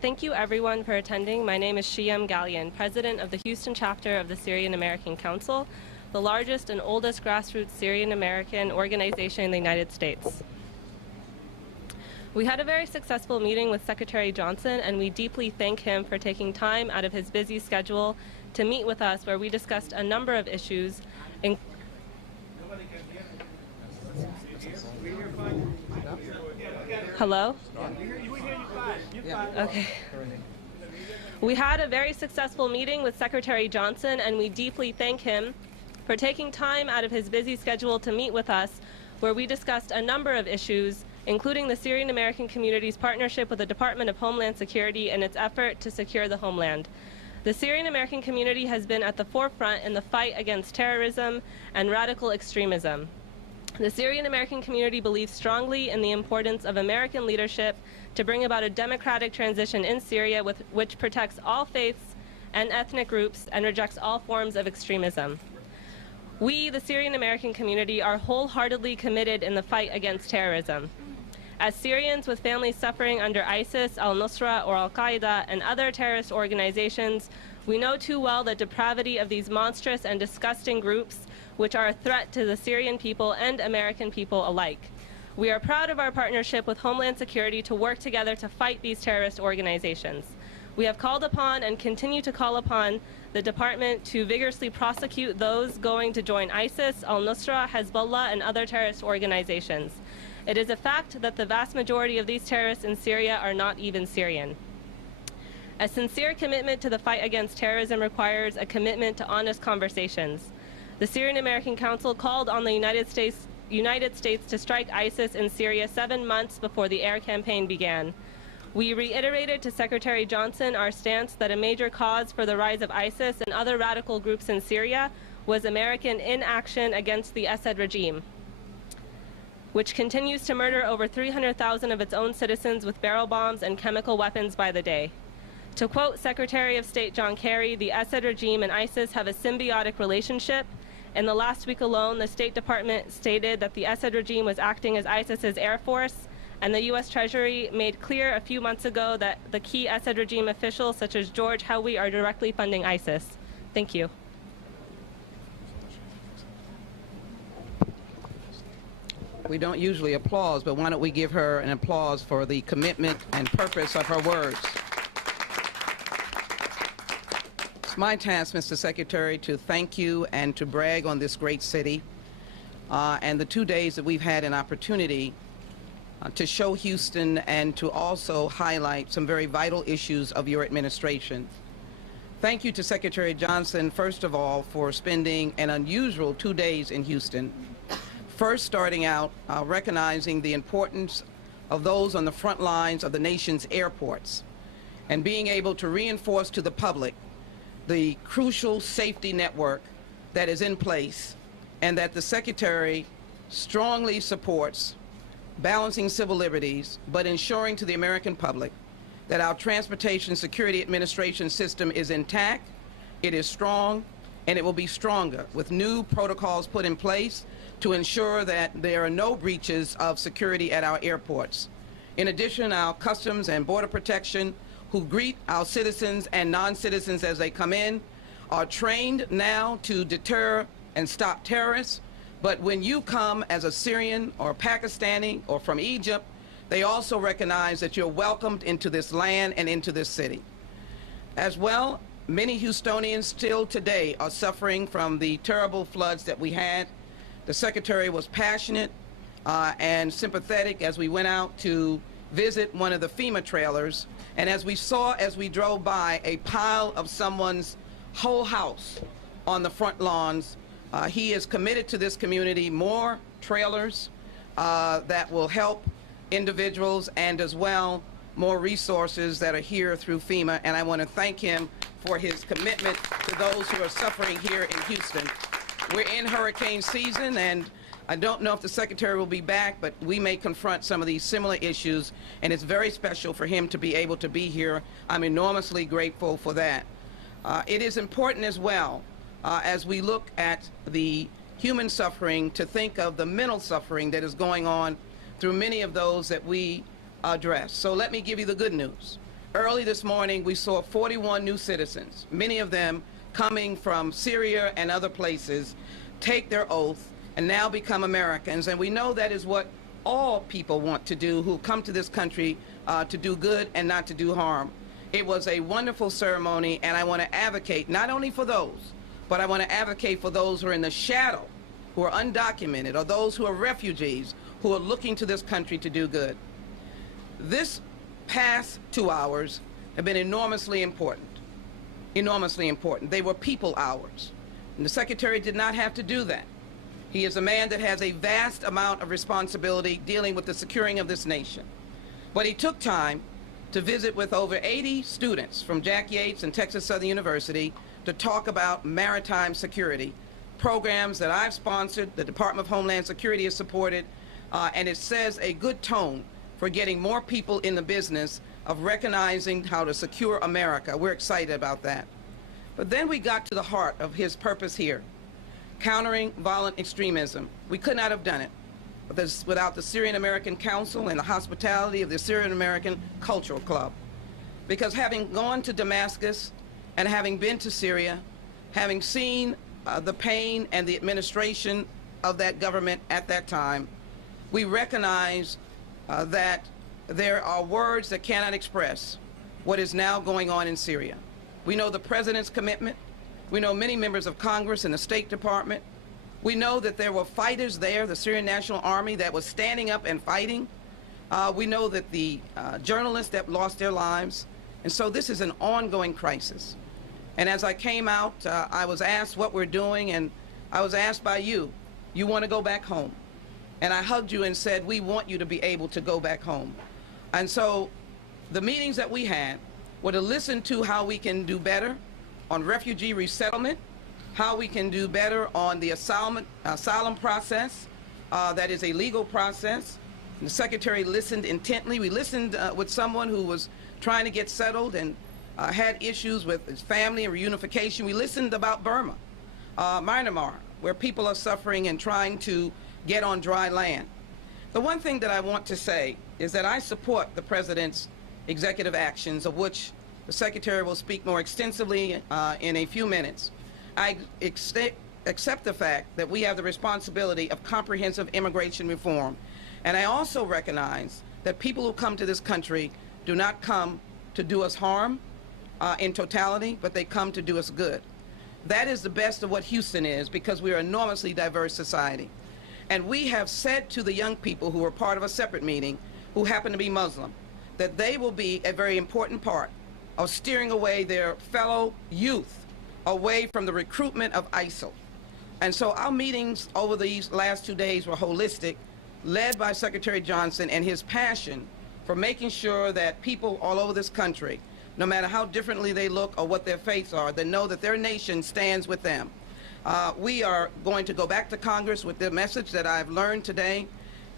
Thank you everyone for attending. My name is Shiyam Gallian, President of the Houston chapter of the Syrian American Council, the largest and oldest grassroots Syrian American organization in the United States. We had a very successful meeting with Secretary Johnson, and we deeply thank him for taking time out of his busy schedule to meet with us, where we discussed a number of issues. Hello? Okay. We had a very successful meeting with Secretary Johnson, and we deeply thank him for taking time out of his busy schedule to meet with us, where we discussed a number of issues, including the Syrian American community's partnership with the Department of Homeland Security and its effort to secure the homeland. The Syrian American community has been at the forefront in the fight against terrorism and radical extremism. The Syrian American community believes strongly in the importance of American leadership to bring about a democratic transition in Syria which protects all faiths and ethnic groups and rejects all forms of extremism. We, the Syrian American community, are wholeheartedly committed in the fight against terrorism. As Syrians with families suffering under ISIS, al-Nusra, or al-Qaeda, and other terrorist organizations, we know too well the depravity of these monstrous and disgusting groups, which are a threat to the Syrian people and American people alike. We are proud of our partnership with Homeland Security to work together to fight these terrorist organizations. We have called upon and continue to call upon the department to vigorously prosecute those going to join ISIS, al-Nusra, Hezbollah, and other terrorist organizations. It is a fact that the vast majority of these terrorists in Syria are not even Syrian. A sincere commitment to the fight against terrorism requires a commitment to honest conversations. The Syrian American Council called on the United States to strike ISIS in Syria 7 months before the air campaign began. We reiterated to Secretary Johnson our stance that a major cause for the rise of ISIS and other radical groups in Syria was American inaction against the Assad regime, which continues to murder over 300,000 of its own citizens with barrel bombs and chemical weapons by the day. To quote Secretary of State John Kerry, the Assad regime and ISIS have a symbiotic relationship. In the last week alone, the State Department stated that the Assad regime was acting as ISIS's air force, and the U.S. Treasury made clear a few months ago that the key Assad regime officials, such as George Howie, are directly funding ISIS. Thank you. We don't usually applaud, but why don't we give her an applause for the commitment and purpose of her words. It's my task, Mr. Secretary, to thank you and to brag on this great city and the 2 days that we've had an opportunity to show Houston and to also highlight some very vital issues of your administration. Thank you to Secretary Johnson, first of all, for spending an unusual 2 days in Houston. First, starting out recognizing the importance of those on the front lines of the nation's airports and being able to reinforce to the public the crucial safety network that is in place and that the Secretary strongly supports, balancing civil liberties, but ensuring to the American public that our Transportation Security Administration system is intact, it is strong, and it will be stronger with new protocols put in place to ensure that there are no breaches of security at our airports. In addition, our Customs and Border Protection, who greet our citizens and non-citizens as they come in, are trained now to deter and stop terrorists. But when you come as a Syrian or Pakistani or from Egypt, they also recognize that you're welcomed into this land and into this city. As well, many Houstonians still today are suffering from the terrible floods that we had. The Secretary was passionate and sympathetic as we went out to visit one of the FEMA trailers, and as we saw as we drove by a pile of someone's whole house on the front lawns, he is committed to this community more trailers that will help individuals, and as well more resources that are here through FEMA, and I want to thank him for his commitment to those who are suffering here in Houston. We're in hurricane season, and I don't know if the Secretary will be back, but we may confront some of these similar issues, and it's very special for him to be able to be here. I'm enormously grateful for that. It is important as well, as we look at the human suffering, to think of the mental suffering that is going on through many of those that we address. So let me give you the good news. Early this morning, we saw 41 new citizens, many of them coming from Syria and other places, take their oath and now become Americans. And we know that is what all people want to do who come to this country to do good and not to do harm. It was a wonderful ceremony, and I want to advocate not only for those, but I want to advocate for those who are in the shadow, who are undocumented, or those who are refugees who are looking to this country to do good. This past 2 hours have been enormously important, enormously important. They were people hours, and the Secretary did not have to do that. He is a man that has a vast amount of responsibility dealing with the securing of this nation. But he took time to visit with over 80 students from Jack Yates and Texas Southern University to talk about maritime security, programs that I've sponsored, the Department of Homeland Security has supported, and it says a good tone for getting more people in the business of recognizing how to secure America. We're excited about that. But then we got to the heart of his purpose here, countering violent extremism. We could not have done it without the Syrian American Council and the hospitality of the Syrian American Cultural Club. Because having gone to Damascus and having been to Syria, having seen the pain and the administration of that government at that time, we recognize that there are words that cannot express what is now going on in Syria. We know the President's commitment. We know many members of Congress and the State Department. We know that there were fighters there, the Syrian National Army, that was standing up and fighting. We know that the journalists that lost their lives. And so this is an ongoing crisis. And as I came out, I was asked what we're doing, and I was asked by you want to go back home? And I hugged you and said, we want you to be able to go back home. And so the meetings that we had were to listen to how we can do better on refugee resettlement, how we can do better on the asylum process, that is a legal process. And the Secretary listened intently. We listened with someone who was trying to get settled and had issues with his family and reunification. We listened about Burma, Myanmar, where people are suffering and trying to get on dry land. The one thing that I want to say is that I support the President's executive actions, of which the Secretary will speak more extensively in a few minutes. I accept the fact that we have the responsibility of comprehensive immigration reform. And I also recognize that people who come to this country do not come to do us harm in totality, but they come to do us good. That is the best of what Houston is, because we are an enormously diverse society. And we have said to the young people who were part of a separate meeting, who happen to be Muslim, that they will be a very important part of steering away their fellow youth away from the recruitment of ISIL. And so our meetings over these last 2 days were holistic, led by Secretary Johnson and his passion for making sure that people all over this country, no matter how differently they look or what their faiths are, they know that their nation stands with them. We are going to go back to Congress with the message that I've learned today,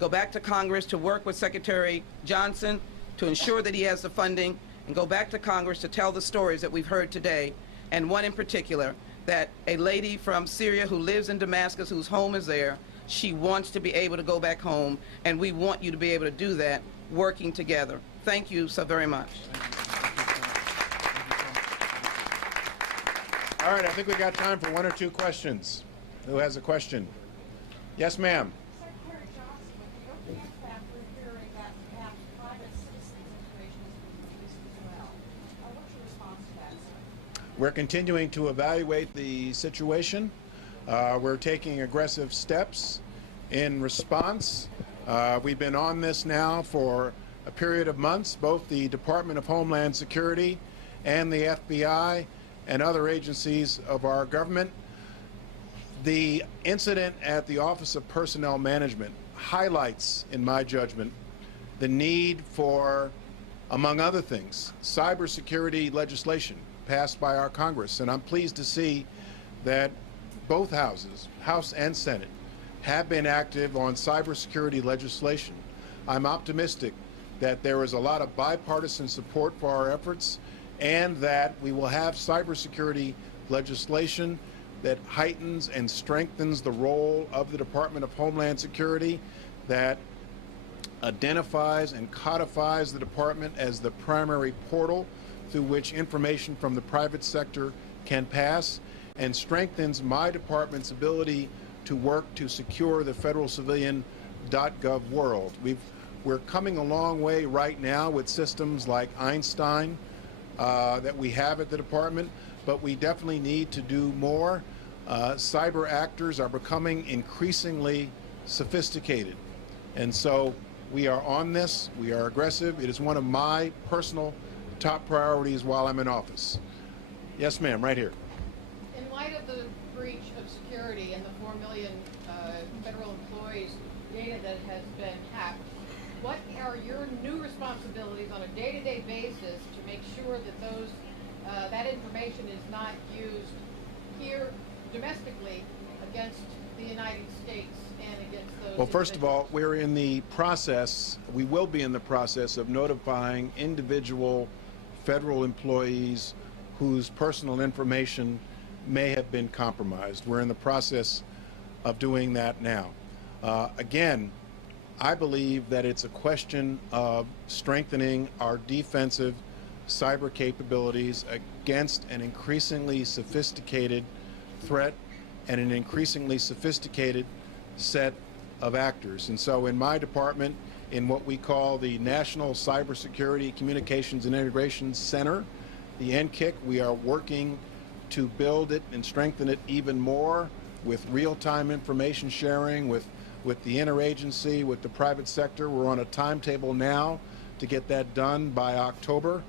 go back to Congress to work with Secretary Johnson to ensure that he has the funding, and go back to Congress to tell the stories that we've heard today, and one in particular, that a lady from Syria who lives in Damascus, whose home is there, she wants to be able to go back home, and we want you to be able to do that working together. Thank you so very much. All right, I think we got time for 1 or 2 questions. Who has a question? Yes, ma'am. Secretary Johnson, with the opening fact we're hearing that perhaps private citizen situation has been released as well. What's your response to that, sir? We're continuing to evaluate the situation. We're taking aggressive steps in response. We've been on this now for a period of months, both the Department of Homeland Security and the FBI and other agencies of our government. The incident at the Office of Personnel Management highlights, in my judgment, the need for, among other things, cybersecurity legislation passed by our Congress. And I'm pleased to see that both houses, House and Senate, have been active on cybersecurity legislation. I'm optimistic that there is a lot of bipartisan support for our efforts, and that we will have cybersecurity legislation that heightens and strengthens the role of the Department of Homeland Security, that identifies and codifies the department as the primary portal through which information from the private sector can pass, and strengthens my department's ability to work to secure the federal civilian.gov world. We're coming a long way right now with systems like Einstein that we have at the department, but we definitely need to do more. Cyber actors are becoming increasingly sophisticated, and so we are on this. We are aggressive. It is one of my personal top priorities while I'm in office. Yes, ma'am, right here. In light of the breach of security and the 4 million federal employees' data that has been hacked, what are your new responsibilities on a day-to-day basis to make sure that those that information is not used here domestically against the United States and against those? Well, first of all, we will be in the process of notifying individual federal employees whose personal information may have been compromised. We're in the process of doing that now. Again, I believe that it's a question of strengthening our defensive cyber capabilities against an increasingly sophisticated threat and an increasingly sophisticated set of actors. And so in my department, in what we call the National Cybersecurity Communications and Integration Center, the NCIC, we are working to build it and strengthen it even more with real-time information sharing, with the interagency, with the private sector. We're on a timetable now to get that done by October.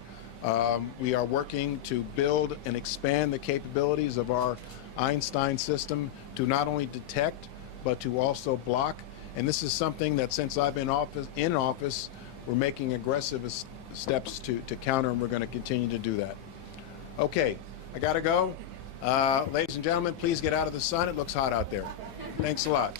We are working to build and expand the capabilities of our Einstein system to not only detect, but to also block. And this is something that since I've been in office, we're making aggressive steps to counter, and we're going to continue to do that. Okay, I got to go. Ladies and gentlemen, please get out of the sun. It looks hot out there. Thanks a lot.